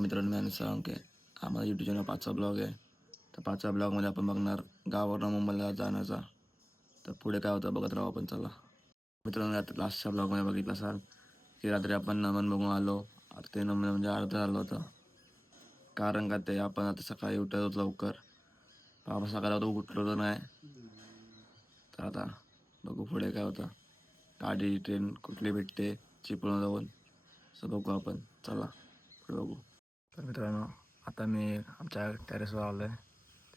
मित्रांनो, मी आणि सांग आम्हाला यूट्यूब चॅनल 5चा ब्लॉग आहे. तर 5च्या ब्लॉगमध्ये आपण बघणार गावावरून मुंबईला जाण्याचा. तर पुढे काय होतं बघत राहू आपण. चला मित्रांनो, आता लास्टच्या ब्लॉगमध्ये बघितलं असाल की रात्री आपण नमन बघून आलो. आता ते नमन म्हणजे अर्ध झालं होतं, कारण का ते आपण आता सकाळी उठत होतो लवकर. आपण सकाळी होतो उठलो तर नाही. तर आता बघू पुढे काय होतं, गाडी ट्रेन कुठली भेटते चिपळूण जाऊन असं बघू आपण. चला पुढे बघू. तर मित्रांनो, आता मी आमच्या टेरेसवर आलो आहे.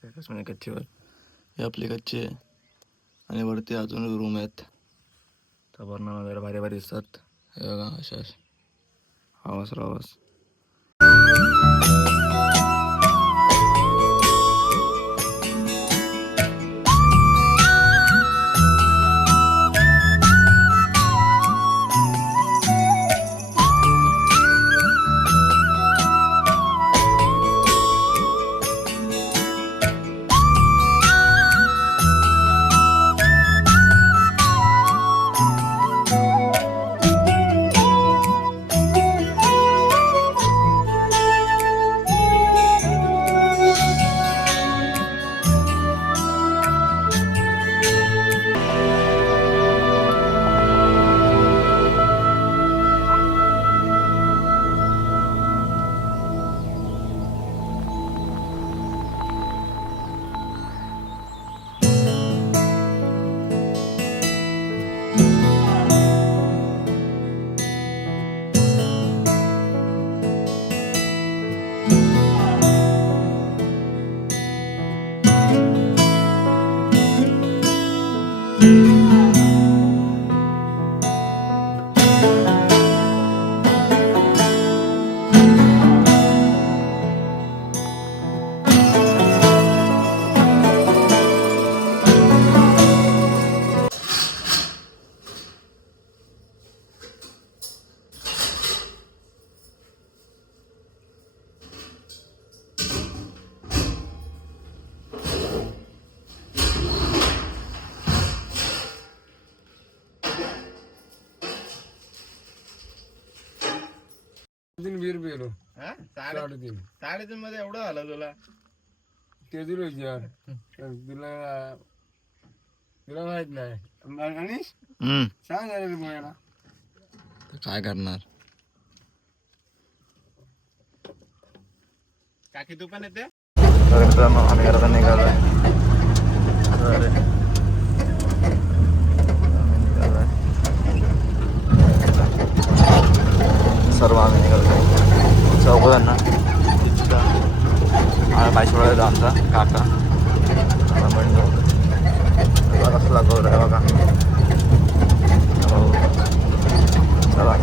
टेरेस म्हणजे गच्चीवर. हे आपली गच्ची आहे आणि वरती अजून रूम आहेत. तर वर्ण वगैरे भारी भारी दिसतात. हे बघा अशा आवाज रावाज. वीर पेलो साडेतीन मध्ये एवढं झालं तुला ते दिलो यार तुला तुला माहित नाही आणि सांग रे मला काय करणार. काकी तू पण येते. मित्रांनो, आम्ही घरात निघालोय. सर्व आम्ही निघालोय चौघांना. बायसोळा आमचा काका कसला गौर आहे बघा. चला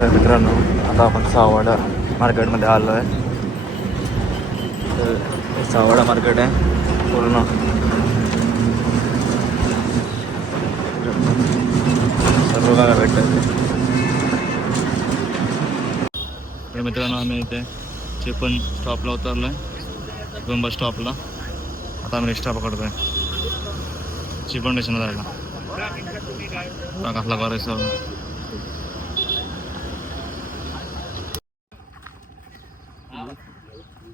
मित्रांनो, आता आपण सावडा मार्केटमध्ये आलो आहे. तर सावडा मार्केट आहे पूर्ण. सर्व काय भेटतं. तर मित्रांनो, आम्ही इथे चिपळूण स्टॉपला उतरलो आहे. चिपळूण बस स्टॉपला. आता आम्ही रिक्षा पकडतोय चिपळूण स्टेशनला जायला. कसला करायचं.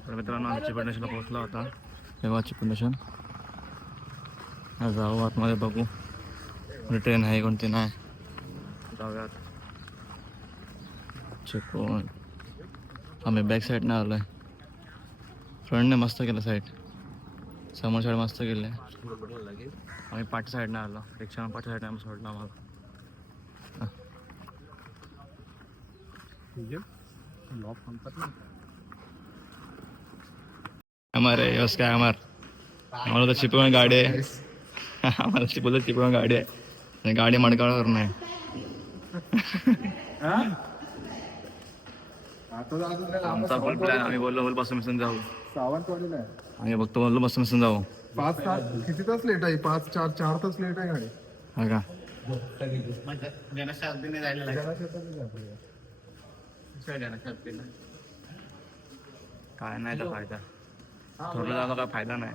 तर मित्रांनो, आम्ही चिपळूण स्टेशनला पोहोचलो होता. तेव्हा चिपळूण स्टेशन जाऊ आतमध्ये बघू ट्रेन आहे कोणती नाही. जाऊयात चिपळूण. आम्ही बॅक साईडने आलो आहे. फ्रंटने मस्त केलं साईड, समोर साईड मस्त केलं आहे. आम्ही पाठी साईडने आलो. रिक्षानं पाठी साईडने आम्ही सोडलं आम्हाला. हमारे यस काय आम्हाला तर चिपळूण गाडी आहे. आम्हाला चिपळूण गाडी आहे आणि गाडी मडकाळावर नाही. आमचा फुल प्लॅन. आम्ही बोललो बोल बसून मिसून जाऊ. सावंतवाडीला आम्ही बघतो बोललो बसून मिसून जाऊ. 5 तास किती तास लेट आहे? 4 तास लेट आहे गाडी. हा का. जनशाब्दीने जायला काय नाही तर फायदा ठरलं जागा काय फायदा नाही.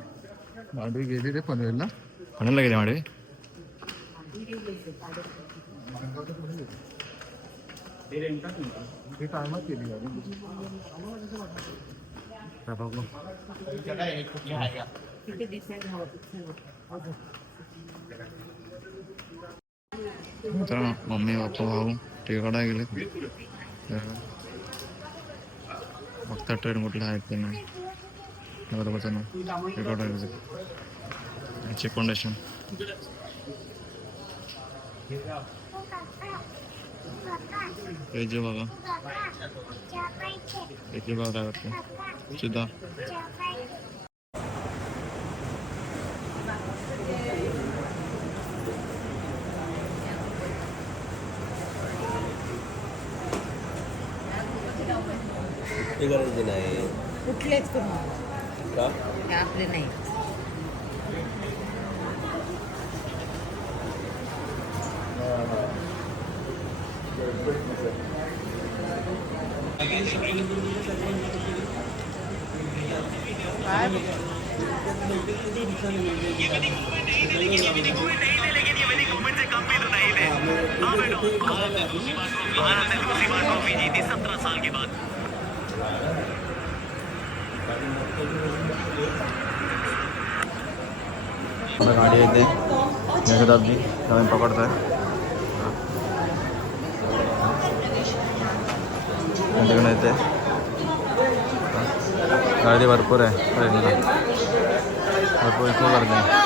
मांडवी गेली रे पनवेलला. पणाला गेले माडवे हे टायमात केली गाडी. बघू मित्रांनो मम्मी पप्पा भाऊ तिकडे गेले बघता ट्रेन कुठला आहेत ते नाही बरोबरच ना तिकडे चेक फाउंडेशन हे जे बघा इथे बघा काय वाटतं सुद्धा गरज नाही कुठलेच करू का हे आपले नाही. गाडी येते जगदाबजी त्यामुळे पकडतोय तिकडून येते गाडी भरपूर आहे ट्रेनला भरपूर इको करते.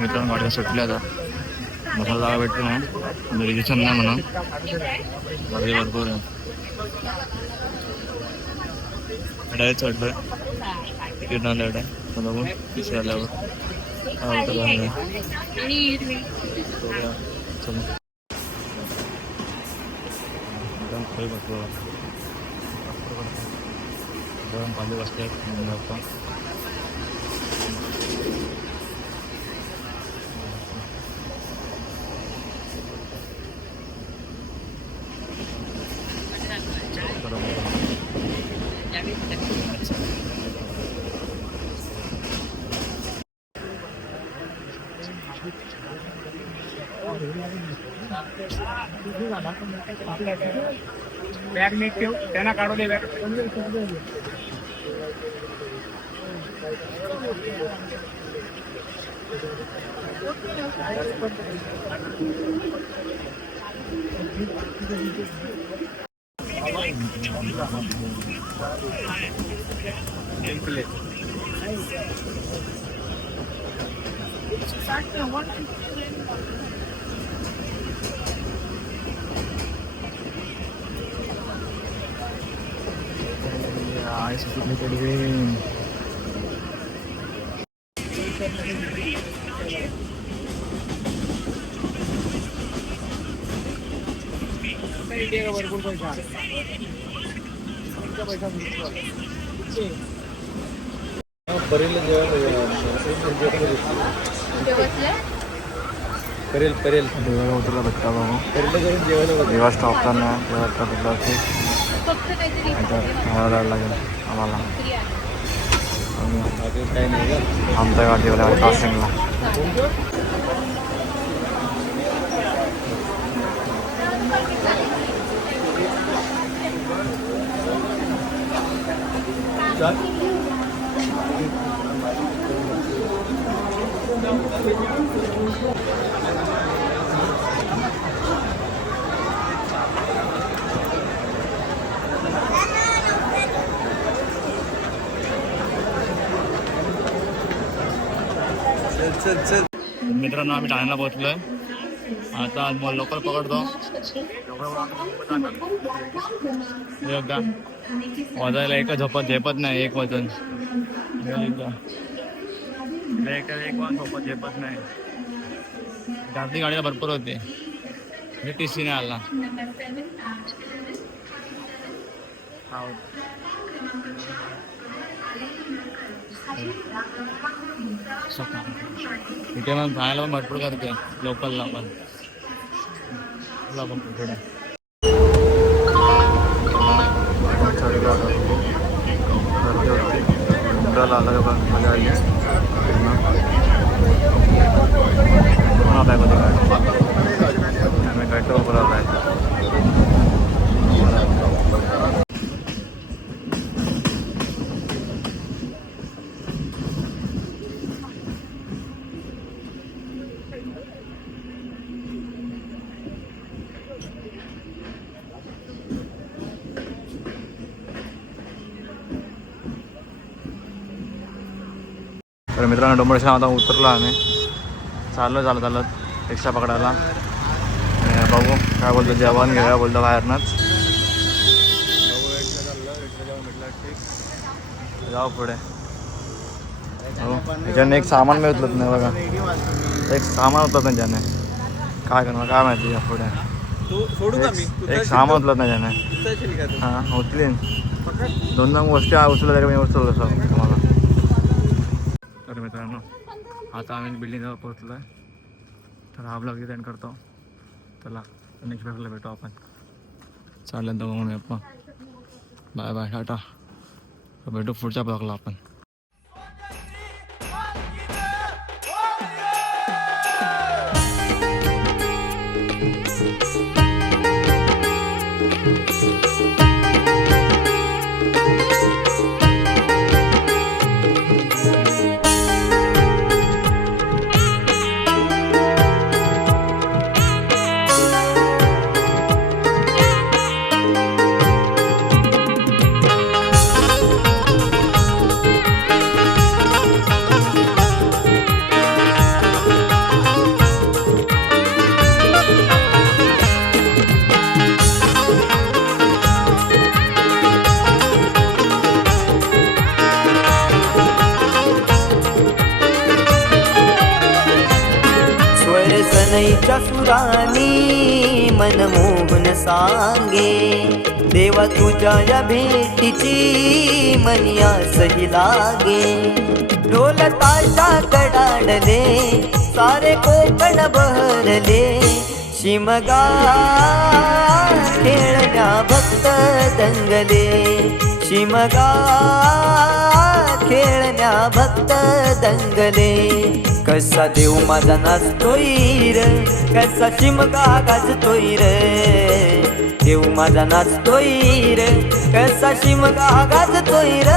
मित्रांनो गाड्या सुटल्या आता बसायला जागा भेटते नाही रिजेक्शन नाही म्हणा गाडी भरपूर आहे डायरेक्ट चढलोय तिकीट नाही लेट आहे तर बघून पिसे आल्यावर चलो खाली बसलो खाली बसले बॅग नीट ठेव त्यांना काढू दे बॅग. भरपूर पैसा परेल परेल परेल उतरला भेटता बाबू परेल करून जेवायला दिवा स्टॉप करणार लागेल आम्हाला काही नाही का आमच्या गाडीवाल्या क्रॉसिंगला मित्रांनो आम्ही ठाण्याला पोहोचलोय आता लोकल पकडतो वाजायला एक झोपत नाही एक वजन एक वाहन सोबत झेपत नाही. गर्दी गाडीला भरपूर होते. टी सी नाही आला. इथे मग खायला पण भरपूर करते लोकलला पण. पुढे तर मित्रांनो डोंबरेश्वर आता उतरलो आम्ही. चालत रिक्षा पकडायला. आणि बघू काय बोलतो, जेवण घ्यायला बोलतो बाहेरनंच. जाऊ पुढे. हो त्याच्याने एक सामान मिळतलंच नाही बघा. एक सामान होतं ना ज्याने. काय करणार काय माहिती पुढे. एक सामान होतलं नाही ज्याने. हां होतली 2 गोष्टी उचलल्या तरी मी उचललं असं तुम्हाला. तर मित्रांनो आता आम्ही बिल्डिंगवर पोहोचलो आहे. तर हा ब्लॉग इथे एंड करतो. चला नेक्स्ट ब्लॉगला भेटू आपण. चालेल तर म्हणून आपण बाय बाय टाटा. भेटू पुढच्या ब्लॉगला आपण. सनईच्या सुरानी मनमोहन सांगे. देवा तुझ्या या भेटीची मनिया सही लागे. ढोल ताशा कडाडले सारे कोकण बहरले. शिमगा खेळण्या भक्त दंगले. शिमगा खेळण्या भक्त दंगले. कसा देव माझा नाचतोय र, कसा शिमगा गाजतोय र. देव माझा नाचतोय र, कसा शिमगा गाजतोय र.